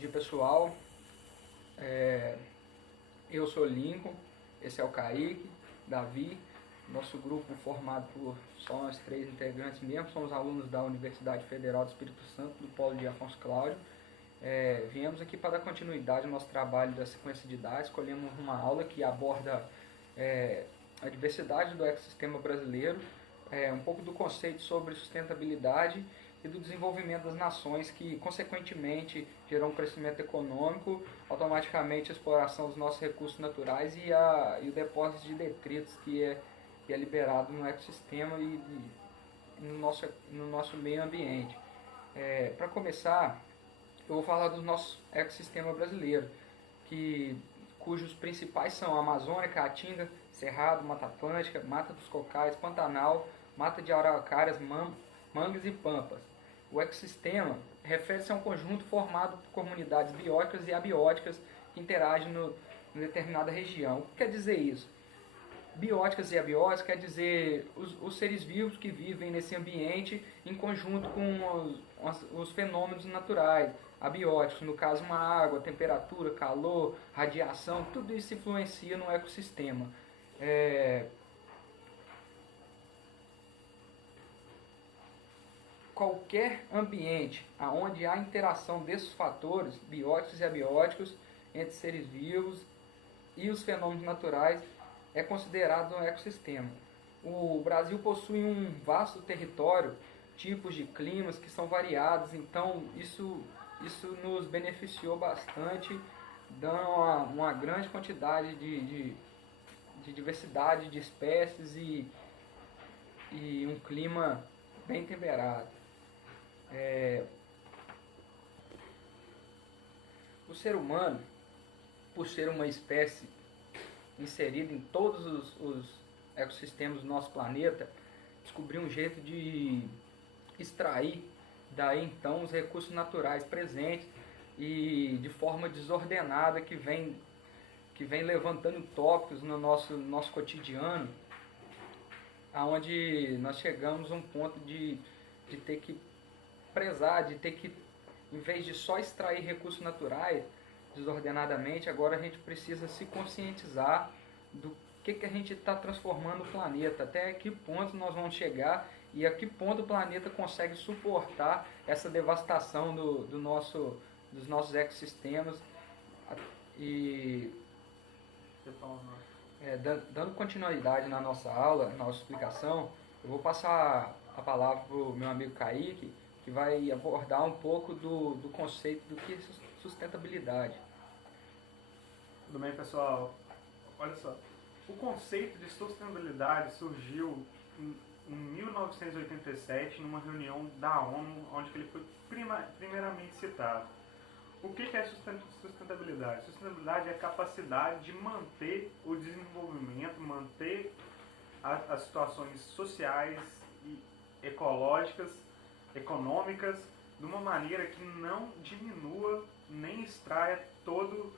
dia pessoal, eu sou Lincoln, esse é o Kaique, Davi, nosso grupo formado por só nós 3 integrantes mesmo, somos alunos da Universidade Federal do Espírito Santo, do Polo de Afonso Cláudio. Viemos aqui para dar continuidade ao nosso trabalho da sequência de dados, escolhemos uma aula que aborda a diversidade do ecossistema brasileiro, um pouco do conceito sobre sustentabilidade e do desenvolvimento das nações que, consequentemente, geram um crescimento econômico, automaticamente a exploração dos nossos recursos naturais e o depósito de detritos que é liberado no ecossistema e no nosso meio ambiente. Para começar, eu vou falar do nosso ecossistema brasileiro, cujos principais são a Amazônia, Caatinga, Cerrado, Mata Atlântica, Mata dos Cocais, Pantanal, Mata de Araucárias, mangues e pampas. O ecossistema refere-se a um conjunto formado por comunidades bióticas e abióticas que interagem em determinada região. O que quer dizer isso? Bióticas e abióticas quer dizer os seres vivos que vivem nesse ambiente em conjunto com os fenômenos naturais. Abióticos, no caso uma água, temperatura, calor, radiação, tudo isso influencia no ecossistema. Qualquer ambiente onde há interação desses fatores, bióticos e abióticos, entre seres vivos e os fenômenos naturais, é considerado um ecossistema. O Brasil possui um vasto território, tipos de climas que são variados, então isso nos beneficiou bastante, dando uma grande quantidade de diversidade de espécies e um clima bem temperado. O ser humano, por ser uma espécie inserida em todos os ecossistemas do nosso planeta, descobriu um jeito de extrair daí então os recursos naturais presentes e de forma desordenada que vem levantando tópicos no nosso cotidiano, aonde nós chegamos a um ponto de ter que prezar, de ter que, em vez de só extrair recursos naturais desordenadamente, agora a gente precisa se conscientizar do que a gente está transformando o planeta, até que ponto nós vamos chegar e a que ponto o planeta consegue suportar essa devastação dos nossos ecossistemas. E dando continuidade na nossa aula, na nossa explicação, eu vou passar a palavra para o meu amigo Kaique, que vai abordar um pouco do conceito do que é sustentabilidade. Tudo bem, pessoal? Olha só, o conceito de sustentabilidade surgiu em 1987, numa reunião da ONU, onde ele foi primeiramente citado. O que é sustentabilidade? Sustentabilidade é a capacidade de manter o desenvolvimento, manter as situações sociais e ecológicas, econômicas, de uma maneira que não diminua nem extraia todo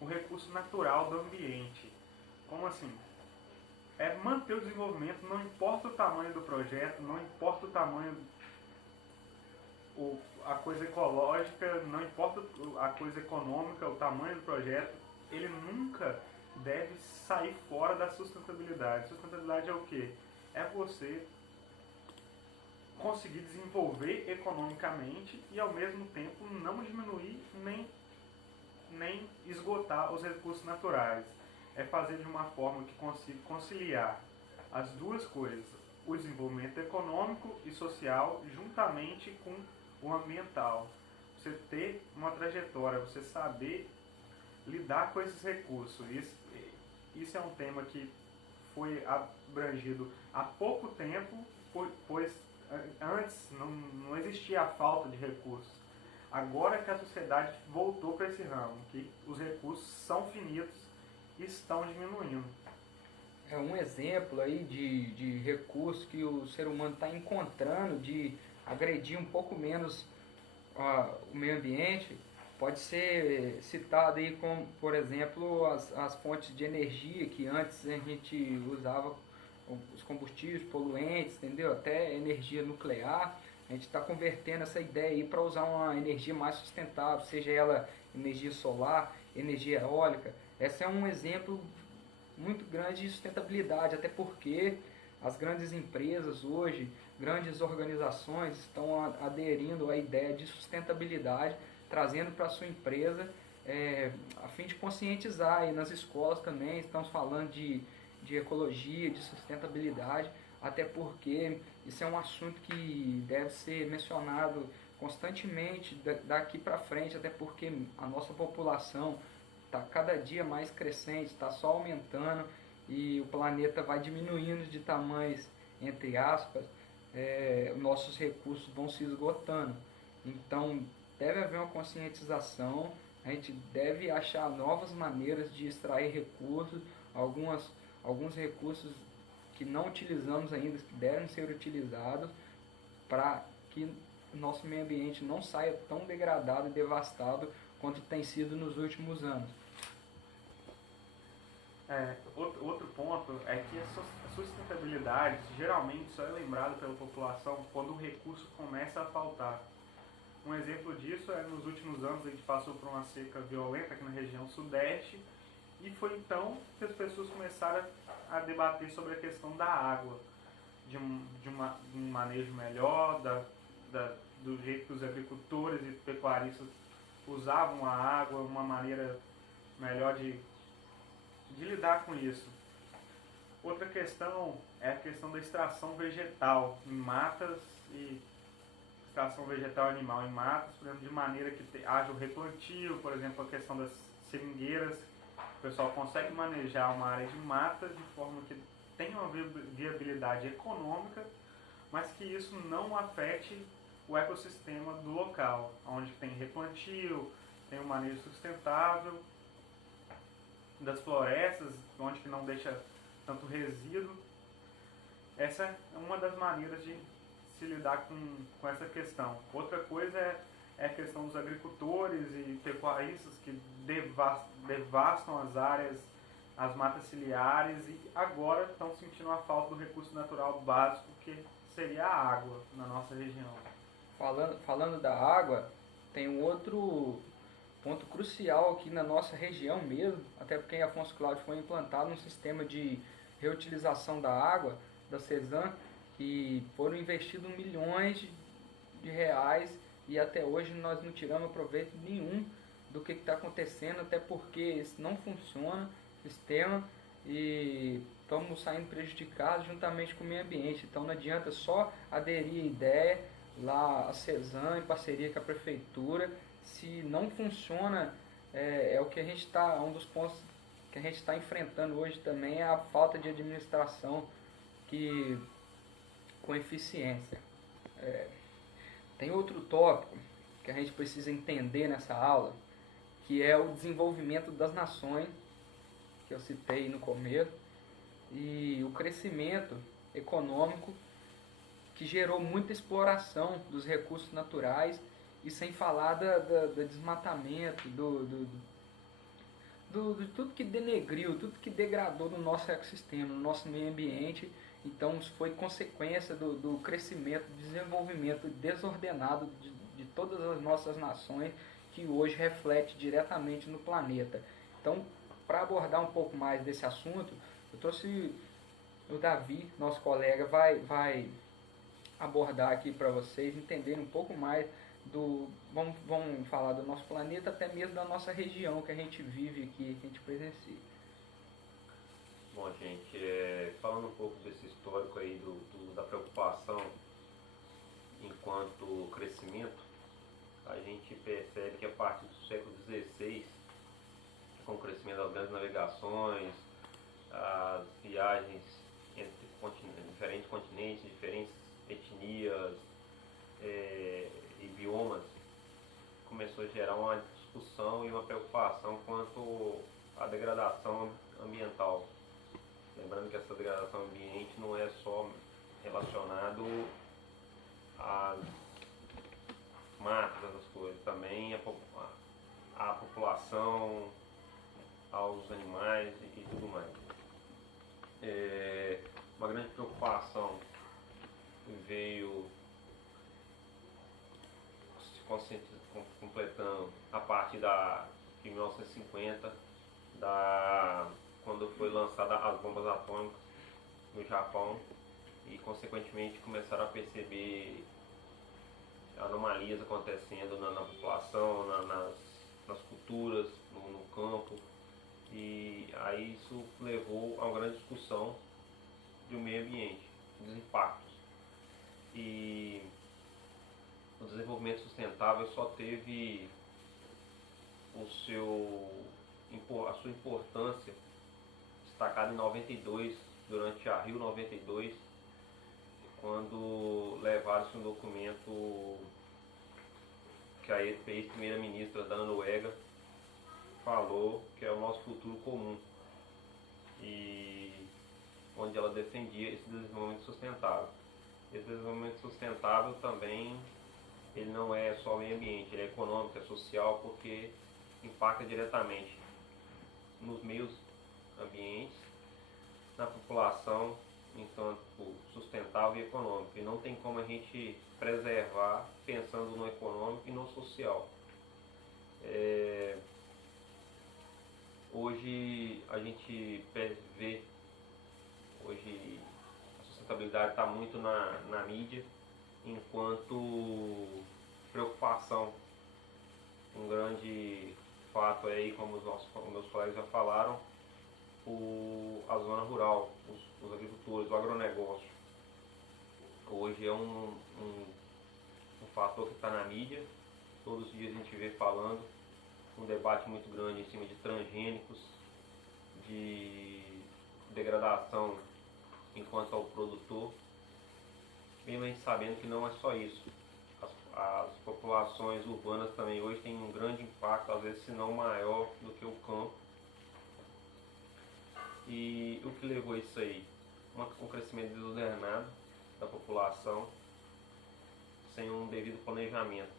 o recurso natural do ambiente. Como assim? É manter o desenvolvimento, não importa o tamanho do projeto, não importa o tamanho, a coisa ecológica, não importa a coisa econômica, o tamanho do projeto, ele nunca deve sair fora da sustentabilidade. Sustentabilidade é o quê? É você conseguir desenvolver economicamente e ao mesmo tempo não diminuir nem esgotar os recursos naturais. É fazer de uma forma que consiga conciliar as duas coisas, o desenvolvimento econômico e social juntamente com o ambiental. Você ter uma trajetória, você saber lidar com esses recursos. Isso é um tema que foi abrangido há pouco tempo, pois antes não existia a falta de recursos. Agora que a sociedade voltou para esse ramo, que os recursos são finitos e estão diminuindo. É um exemplo aí de recurso que o ser humano está encontrando de agredir um pouco menos o meio ambiente. Pode ser citado aí como, por exemplo, as fontes de energia que antes a gente usava os combustíveis poluentes, entendeu? Até energia nuclear. A gente está convertendo essa ideia aí para usar uma energia mais sustentável, seja ela energia solar, energia eólica. Esse é um exemplo muito grande de sustentabilidade, até porque as grandes empresas hoje, grandes organizações estão aderindo à ideia de sustentabilidade, trazendo para a sua empresa, a fim de conscientizar. E nas escolas também estamos falando de ecologia, de sustentabilidade, até porque isso é um assunto que deve ser mencionado constantemente daqui para frente, até porque a nossa população está cada dia mais crescente, está só aumentando e o planeta vai diminuindo de tamanhos, entre aspas, nossos recursos vão se esgotando. Então deve haver uma conscientização, a gente deve achar novas maneiras de extrair recursos, alguns recursos que não utilizamos ainda, que devem ser utilizados para que o nosso meio ambiente não saia tão degradado e devastado quanto tem sido nos últimos anos. Outro ponto é que a sustentabilidade geralmente só é lembrada pela população quando o recurso começa a faltar. Um exemplo disso é nos últimos anos a gente passou por uma seca violenta aqui na região sudeste e foi então que as pessoas começaram a debater sobre a questão da água, de um manejo melhor, do jeito que os agricultores e pecuaristas usavam a água, uma maneira melhor de lidar com isso. Outra questão é a questão da extração vegetal em matas e extração vegetal animal em matas, por exemplo, de maneira que haja o replantio, por exemplo, a questão das seringueiras. O pessoal consegue manejar uma área de mata de forma que tenha uma viabilidade econômica, mas que isso não afete o ecossistema do local, onde tem replantio, tem um manejo sustentável das florestas, onde que não deixa tanto resíduo. Essa é uma das maneiras de se lidar com essa questão. Outra coisa é a questão dos agricultores e pecuaristas que devastam as áreas, as matas ciliares, e agora estão sentindo a falta do recurso natural básico que seria a água na nossa região. Falando da água, tem um outro ponto crucial aqui na nossa região mesmo, até porque em Afonso Cláudio foi implantado um sistema de reutilização da água, da CESAM, que foram investidos milhões de reais e até hoje nós não tiramos proveito nenhum do que está acontecendo, até porque isso não funciona, o sistema, e estamos saindo prejudicados juntamente com o meio ambiente. Então não adianta só aderir a ideia lá, a CESAM, em parceria com a prefeitura, se não funciona. O que a gente está, um dos pontos que a gente está enfrentando hoje também é a falta de administração com eficiência. Tem outro tópico que a gente precisa entender nessa aula, que é o desenvolvimento das nações, que eu citei no começo, e o crescimento econômico que gerou muita exploração dos recursos naturais, e sem falar do desmatamento, de tudo que denegriu, tudo que degradou no nosso ecossistema, no nosso meio ambiente. Então isso foi consequência do crescimento, desenvolvimento desordenado de todas as nossas nações, que hoje reflete diretamente no planeta. Então, para abordar um pouco mais desse assunto, eu trouxe o Davi, nosso colega, vai abordar aqui para vocês, entenderem um pouco mais vamos falar do nosso planeta, até mesmo da nossa região que a gente vive aqui, que a gente presencia. Bom, gente, falando um pouco desse histórico aí da preocupação enquanto crescimento, a gente percebe que a partir do século XVI, com o crescimento das grandes navegações, as viagens entre diferentes continentes, diferentes etnias e biomas, começou a gerar uma discussão e uma preocupação quanto à degradação ambiental. Lembrando que essa degradação ambiente não é só relacionado às matas, essas coisas, também à população, aos animais e tudo mais. Uma grande preocupação veio completando a partir de 1950, quando foi lançada as bombas atômicas no Japão, e consequentemente começaram a perceber anomalias acontecendo na população, nas culturas, no campo, e aí isso levou a uma grande discussão do meio ambiente, dos impactos. E o desenvolvimento sustentável só teve a sua importância destacada em 92, durante a Rio 92, quando levaram-se um documento que a ex-primeira-ministra da Noruega falou que é o nosso futuro comum, e onde ela defendia esse desenvolvimento sustentável. Esse desenvolvimento sustentável também, ele não é só meio ambiente, ele é econômico, é social, porque impacta diretamente nos meios ambientes, na população, enquanto sustentável e econômico. E não tem como a gente preservar pensando no econômico e no social. Hoje a gente vê, hoje a sustentabilidade está muito na mídia, enquanto preocupação, um grande fato aí, como os meus colegas já falaram, a zona rural, os agricultores, o agronegócio. Hoje é um fator que está na mídia, todos os dias a gente vê falando, um debate muito grande em cima de transgênicos, de degradação enquanto ao produtor, mesmo a gente sabendo que não é só isso. As populações urbanas também hoje têm um grande impacto, às vezes se não maior do que o campo. E o que levou a isso aí? Um crescimento desordenado da população, sem um devido planejamento.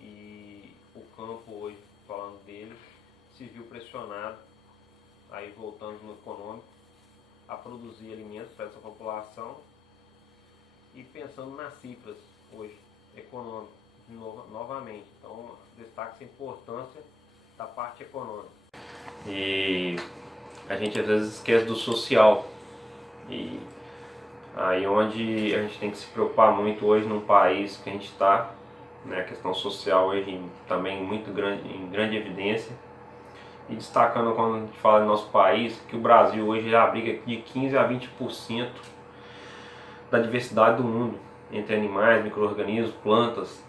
E o campo hoje, falando dele, se viu pressionado, aí voltando no econômico, a produzir alimentos para essa população e pensando nas cifras hoje, econômico, novamente. Então, destaca-se a importância da parte econômica. E a gente às vezes esquece do social, e aí onde a gente tem que se preocupar muito hoje num país que a gente está, né, a questão social hoje também muito grande, em grande evidência, e destacando quando a gente fala do nosso país, que o Brasil hoje abriga de 15% a 20% da diversidade do mundo, entre animais, micro-organismos, plantas,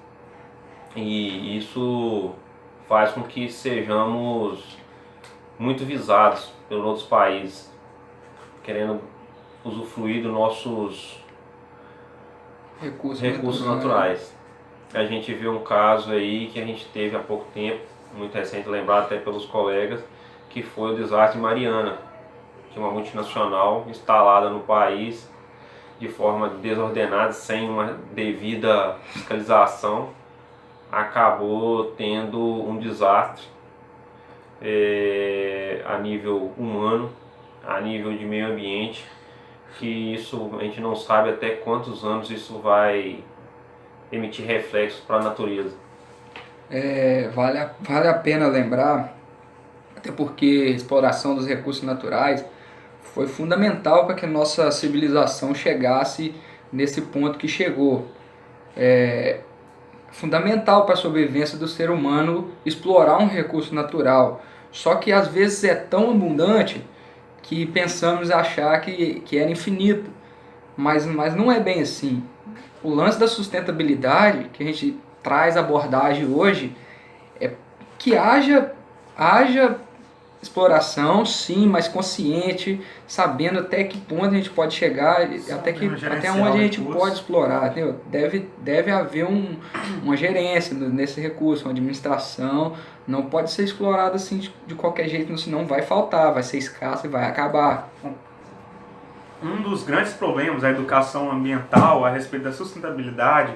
e isso faz com que sejamos muito visados pelos outros países, querendo usufruir dos nossos recursos naturais. A gente vê um caso aí que a gente teve há pouco tempo, muito recente, lembrado até pelos colegas, que foi o desastre de Mariana, que uma multinacional instalada no país de forma desordenada, sem uma devida fiscalização, acabou tendo um desastre a nível humano, a nível de meio ambiente, que isso a gente não sabe até quantos anos isso vai emitir reflexos para a natureza. Vale a pena lembrar, até porque a exploração dos recursos naturais foi fundamental para que a nossa civilização chegasse nesse ponto que chegou. Fundamental para a sobrevivência do ser humano explorar um recurso natural. Só que às vezes é tão abundante que pensamos achar que era infinito, mas não é bem assim. O lance da sustentabilidade que a gente traz abordagem hoje é que haja exploração, sim, mas consciente, sabendo até que ponto a gente pode chegar, até onde a gente pode explorar, entendeu? Deve haver uma gerência nesse recurso, uma administração, não pode ser explorado assim de qualquer jeito, senão vai faltar, vai ser escasso e vai acabar. Um dos grandes problemas da educação ambiental a respeito da sustentabilidade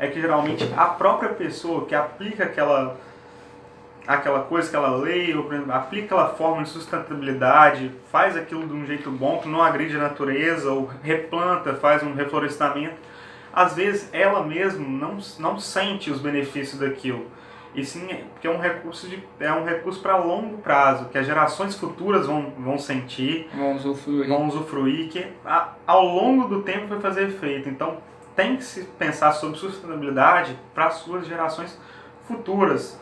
é que geralmente a própria pessoa que aplica aquela coisa, aquela lei, ou por exemplo, aplica aquela forma de sustentabilidade, faz aquilo de um jeito bom, que não agride a natureza, ou replanta, faz um reflorestamento, às vezes ela mesma não sente os benefícios daquilo. E sim, porque é um recurso para longo prazo, que as gerações futuras vão sentir, vão usufruir, que ao longo do tempo vai fazer efeito. Então tem que se pensar sobre sustentabilidade para as suas gerações futuras,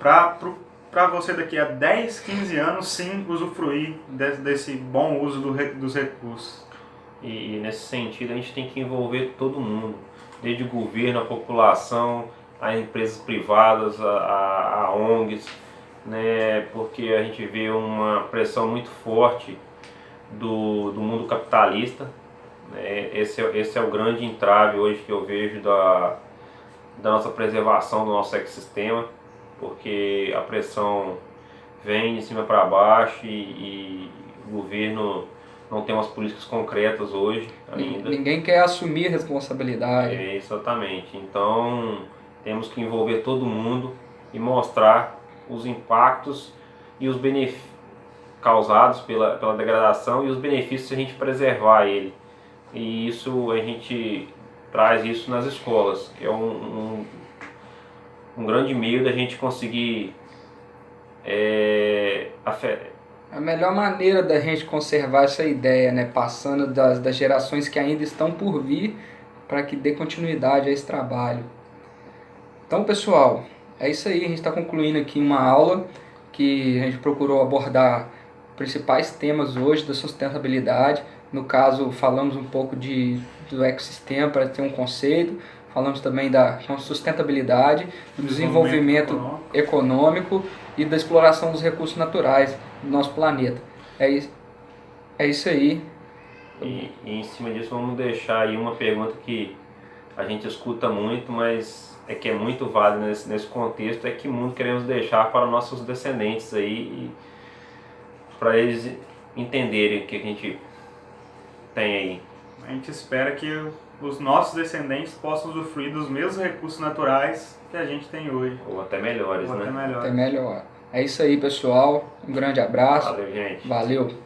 para você daqui a 10, 15 anos sim usufruir desse bom uso dos recursos. E nesse sentido a gente tem que envolver todo mundo, desde o governo, a população, a empresas privadas, a ONGs, né? Porque a gente vê uma pressão muito forte do mundo capitalista, né? Esse é o grande entrave hoje que eu vejo da nossa preservação do nosso ecossistema, porque a pressão vem de cima para baixo e o governo não tem umas políticas concretas hoje ainda. Ninguém quer assumir responsabilidade. Exatamente. Então temos que envolver todo mundo e mostrar os impactos e os benefícios causados pela degradação e os benefícios se a gente preservar ele. E isso a gente traz isso nas escolas, que é um grande meio da gente conseguir A melhor maneira da gente conservar essa ideia, né, passando das gerações que ainda estão por vir, para que dê continuidade a esse trabalho. Então, pessoal, é isso aí. A gente está concluindo aqui uma aula que a gente procurou abordar principais temas hoje da sustentabilidade. No caso, falamos um pouco do ecossistema para ter um conceito. Falamos também da sustentabilidade, do desenvolvimento econômico e da exploração dos recursos naturais do nosso planeta. É isso aí. E em cima disso vamos deixar aí uma pergunta que a gente escuta muito, mas que é muito válida nesse contexto, é que mundo queremos deixar para nossos descendentes aí, para eles entenderem o que a gente tem aí. A gente espera que os nossos descendentes possam usufruir dos mesmos recursos naturais que a gente tem hoje. Ou até melhores, né? Até melhor. É isso aí, pessoal. Um grande abraço. Valeu, gente. Valeu.